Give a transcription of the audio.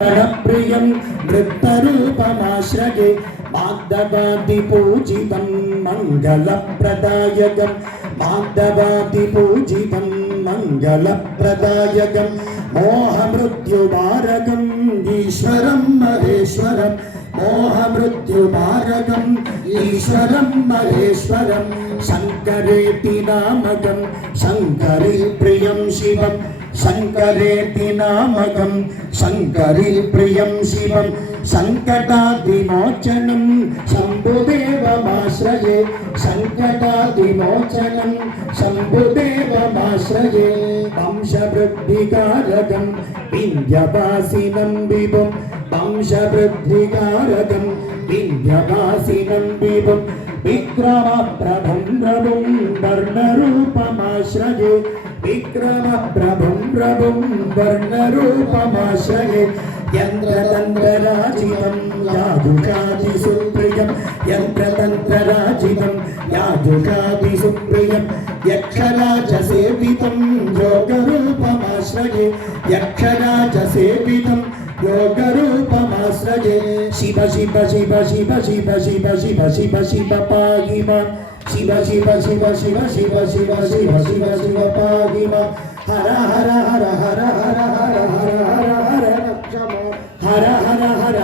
प्रियं नृत्तरूपमाश्रये माधवादिपूजितं मङ्गलप्रदायकं माधवादिपूजितं मङ्गलप्रदायकं मोहमृत्युमारकम् ईश्वरं महेश्वरं मोहमृत्युमारकम् ईश्वरं महेश्वरं शङ्करेति नामकं शङ्करी प्रियं शिवं शङ्करेति नामकं शङ्करी प्रियं शिवं सङ्कटादिमोचनं शम्भुदेवमाश्रये सङ्कटादिमोचनं शम्भुदेवमाश्रये वंशवृद्धिकारकं विन्ध्यवासिनं विभुं वंशवृद्धिकारकं विन्ध्यवासिनं विभुं विक्रमप्रभं प्रभुं वर्णरूपमाश्रये विक्रमप्रभं प्रभुं वर्णरूपमाश्रये यन्त्रतन्त्रराजितं यादुकादिसुप्रियं यन्त्रतन्त्रराजितं यादुकादिसुप्रियं यक्षराजसेवितं योगरूपमाश्रये यक्षराजसेवितं योगरूपमाश्रये शिव शिव शिव शिव शिव शिव शिव शिव शिव पाहि मां शिव शिव शिव शिव शिव शिव शिव शिव शिव पाहि मां हर हर हर हर हर हर हर हर हर रक्षमो हर हर हर